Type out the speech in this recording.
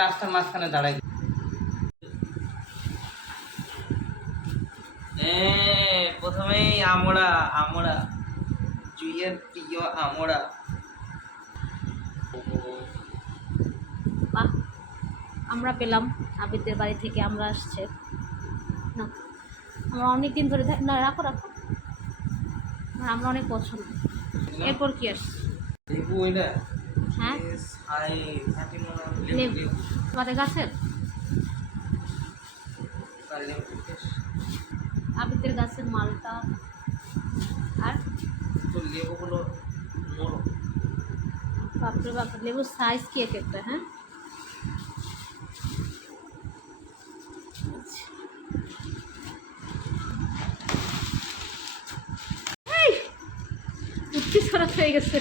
রাস্তার মাঝখানে দাঁড়াই। প্রথমেই আমরা আমরা জুইয়ের প্রিয় আমরা। বাহ, আমরা পেলাম আবিরদের বাড়ি থেকে আমরা আসছে না, আমরা অনেকদিন ধরে না, রাখো রাখো, আমরা অনেক পছন্দ। এরপর কি আসছে? লেবু এটা, হ্যাঁ লেবু তোমাদের গাছের, আবিরদের গাছের মালটা। আর তো লেবুগুলো নরম। বাপরে বাপ, লেবুর সাইজ কি এক একটা। হ্যাঁ উঠতি ছড়া হয়ে গেছে।